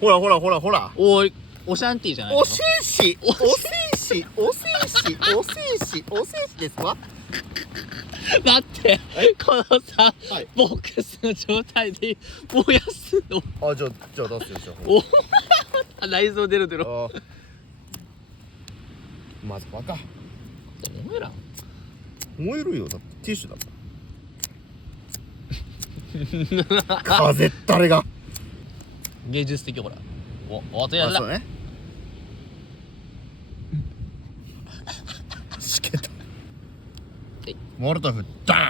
ほらほらほらほら。おい、オシャンティーじゃないの？おせんし、おせんし、おせんし、おせんし、おせんしですわ。だってこのさ、はいボックスの状態で燃やすの。あ、じゃあ出すよ、じゃおあ、内臓出る出る。あ。まずバカ。お前ら燃えるよ、だってティッシュだもん。風ったれが。芸術的ほら。おとやだ。そうね。しけた。モルトフダーン。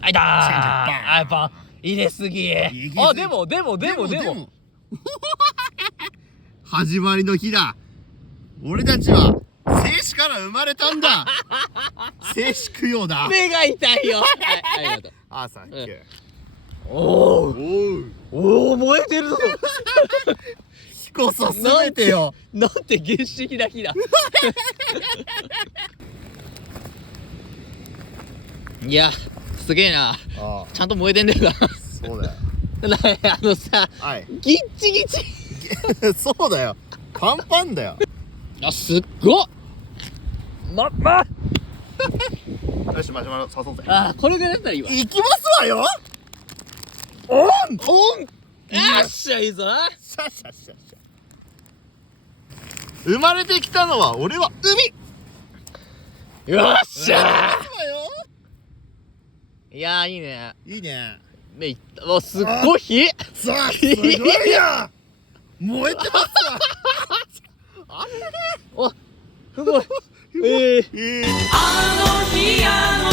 あいたー。バーンあ、やっぱ入れすぎ。入れすぎあ、でも始まりの日だ。俺たちは精子から生まれたんだ。精子供養だ。目が痛いよ。はい、ありがとう。あ、サンキュー。おおう。お、燃えてるぞ。火こそすべてよ。なんて原始的な火だ。いや、すげえな。あちゃんと燃えてんだよな。そうだよ。あのさ、はい。ギッチギチ。そうだよ。パンパンだよ。あ、すっごっ。よし、マシュマロ刺そうぜ。あ、これぐらいだったらいいわ。行きますわよ。オン。オン。よっしゃ、いいぞ。シャシャシャシャ。生まれてきたのは俺は海。よっしゃわよ。ー。いやー、いいね。いいね。目いった。もうすっごい火。さあ、すごいや。燃えてますわ。あれね。お、すごい。あの日あの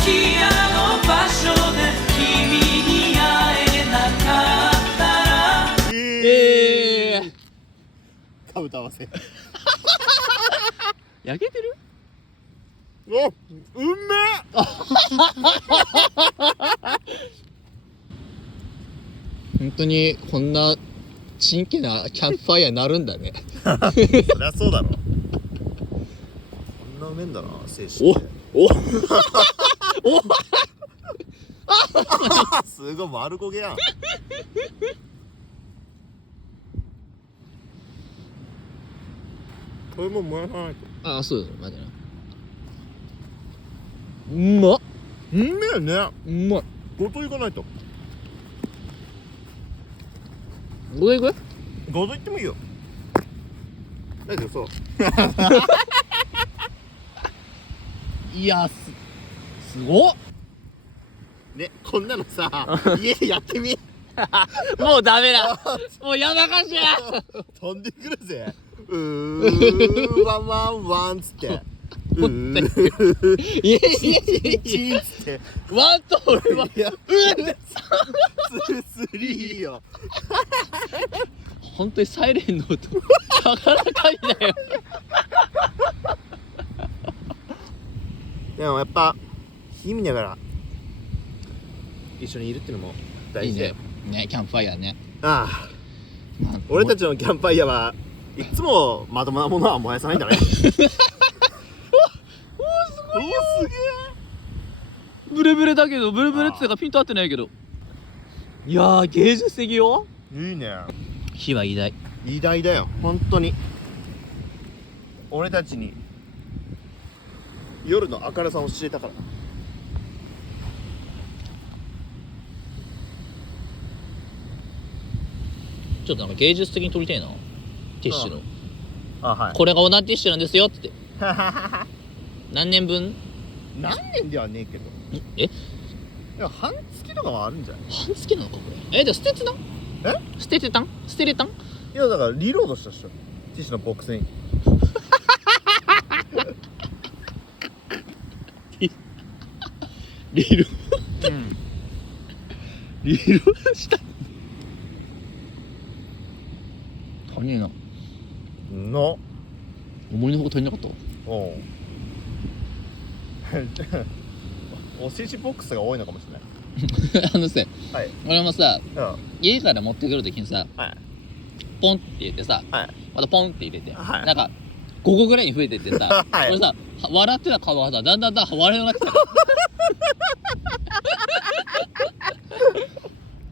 時あの場所で君に会えなかったらかぶと合わせ。焼けてる？お、うんめ本当にこんな真剣なキャンプファイヤーになるんだね。え。そりゃそうだろ。こんなうめんだな、精子って。おすごい丸焦げやん。これも燃やさないと。あ、そうだ、待ってな。うまっ。うんめえね。うまい。ごと行かないと。どれぐらい？ごと行ってもいいよ。だけどそう。いや、すごっ。ね、こんなのさ、家でやってみ。もうダメだ。もう山かしや。飛んでくるぜ。ワンワンワンつって。いやいやいチンつって。ワンと俺は。いや、スリーよ。本当にサイレンの音。高らかにだよ。でもやっぱ火見ながら一緒にいるっていうのも大事だよ。いいね。ね、キャンプファイヤーね。ああ、俺たちのキャンプファイヤーはいつもまともなものは燃やさないんだね。おお、すげえ。ブレブレだけど、ブレブレって言ったからピント合ってないけど。いやー、芸術的よ。いいね。火は偉大。偉大だよ、本当に。俺たちに夜の明るさを教えたから。ちょっとなんか芸術的に撮りたいな。ティッシュの。あ、はい。これがオナティッシュなんですよって。何年分？何年ではねえけど。え？いや、半月とかはあるんじゃない？半月なのかこれ。じゃあ捨ててたん？捨ててたん？捨てれたん？いや、だからリロードしたっしょ。ティッシュのボックスに。リロリロした。足りねえな。の。思いのほか足りなかったわ。おう。おせちボックスが多いのかもしれない。あのさ、はい。俺もさ、うん。家から持ってくるときにさ、はい。ポンって入れてさ、はい。またポンって入れて、はいなんか5個ぐらいに増えてってさ、はい俺さ、笑ってた顔がさ、だんだん笑えなくなってきた。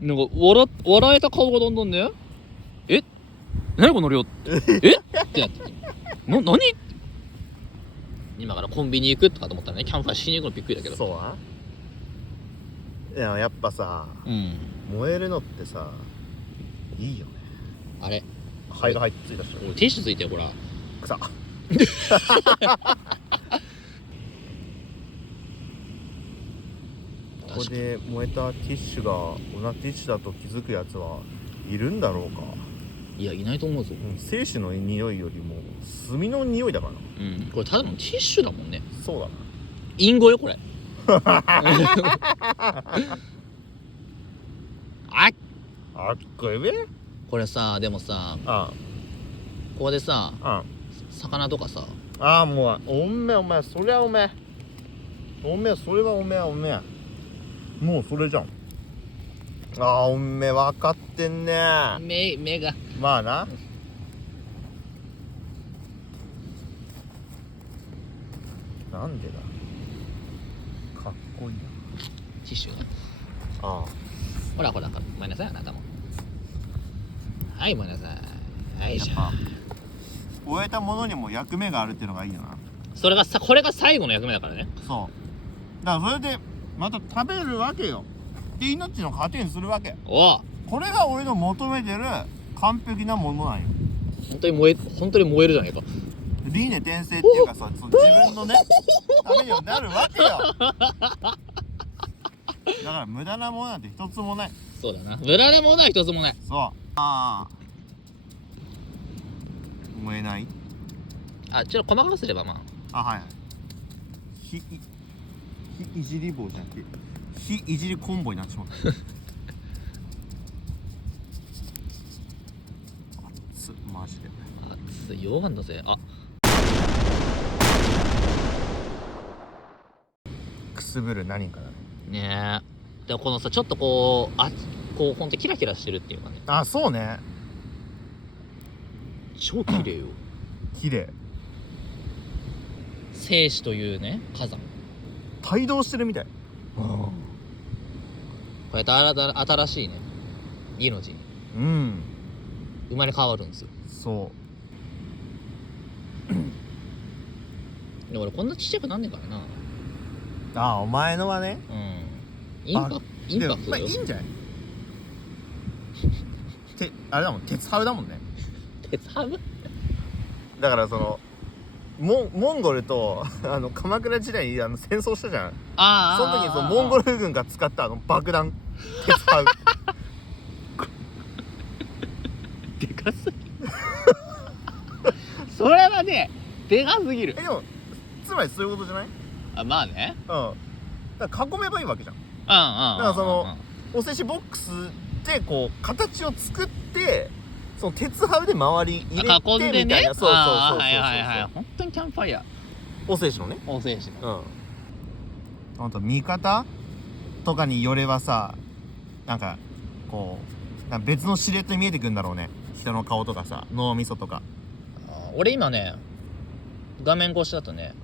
なんか笑えた顔がどんどんね、何この量えってなって何今からコンビニ行くとかと思ったらね、キャンプファイヤーしに行くのびっくりだけど。そうは。いややっぱさ、うん。燃えるのってさいいよね。あれ灰が入ってついたし俺ティッシュついてるほら。草ここで燃えたティッシュが同じティッシュだと気づくやつはいるんだろうか。いやいないと思うぞ。精子の匂いよりも炭の匂いだからな。うん。これただのティッシュだもんね。そうだな。インゴよこれ。あっあっこえべ。これさ、でもさ、あここでさ、あ魚とかさ、ああもうおめえお前そりゃおめえおめえそれはおめえおめえもうそれじゃん。ああおめえ分かってんね。目が。まあな。なんでだ。かっこいいな。ティッシュね。あほらほら、ごめんなさい、あなたも。はい、ごめんなさい。はい、じゃあ。やっぱ終えたものにも役目があるっていうのがいいよな。それがさ、これが最後の役目だからね。そうだからそれでまた食べるわけよ。で命の糧にするわけ。おうこれが俺の求めてる完璧なものなんよ。本当に燃えるじゃないか。輪廻転生っていうかさ、その自分のねためにはなるわけよ。だから無駄なものなんて一つもない。そうだな。無駄なものは一つもない。そうああ燃えない。あ、ちょっと細かくすればまあ。あはいはい。火いじり棒じゃなくて火いじりコンボになってしまった。熱っマジで。熱い溶岩だぜ。あ、くすぶる何かだね。ねえ。でもこのさ、ちょっとこう、こうほんとキラキラしてるっていうかね。あそうね。超綺麗よ。綺麗。生死というね、火山。帯同してるみたい。こうやって新しいね、命にうん生まれ変わるんですよ。そで俺こんなちっちゃくなんねんからな。う。あお前のはね。インパクトでもまあだよ。いいんじゃない。あれだもん鉄ハウだもんね。鉄ハム。だからそのモンゴルと鎌倉時代に戦争したじゃん。ああ。その時にそのモンゴル軍が使った爆弾鉄ハウ。でかすぎる。それはね、でかすぎる。でもつまりそういうことじゃない。あ、まあね。だから囲めばいいわけじゃん。だからそのお寿司ボックスでこう形を作ってその鉄ハウで周り入れて囲んでね。みたいな。そうはいはいはい。本当にキャンプファイヤー。お寿司のね。お精神。あと見方とかによればさ、なんかこうなんか別のシルエットに見えてくんだろうね。人の顔とかさ、脳みそとか。俺今ね、画面越しだとね、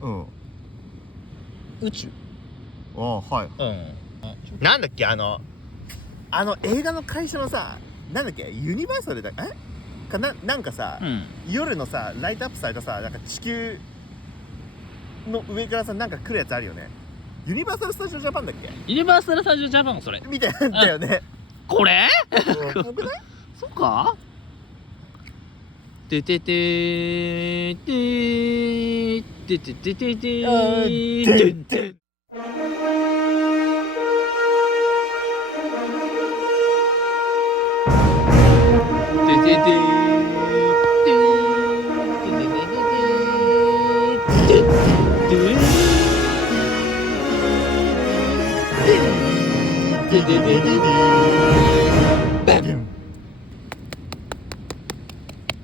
宇宙。はい。なんだっけ映画の会社のさ、なんだっけユニバーサルだなんかさ、夜のさライトアップされたさなんか地球の上からさなんか来るやつあるよね。ユニバーサルスタジオジャパンだっけユニバーサル・スタジオ・ジャパンそれ。みたいなんだよね。これ？ぽくない？そっか？てててーてーてててててーてて。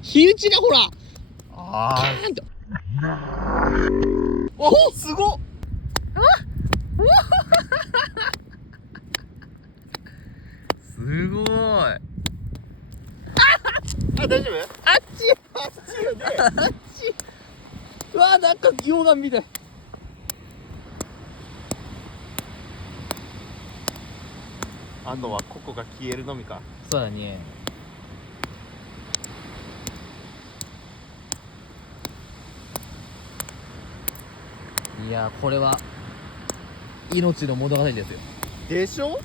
火打ちだほら。カーンと。おすごっ。すごい。あ大丈夫？あっちよね。あっち。うわなんか溶岩みたい。あとはココが消えるのみか。そうだね。いやこれは命の物語ですよ。でしょ。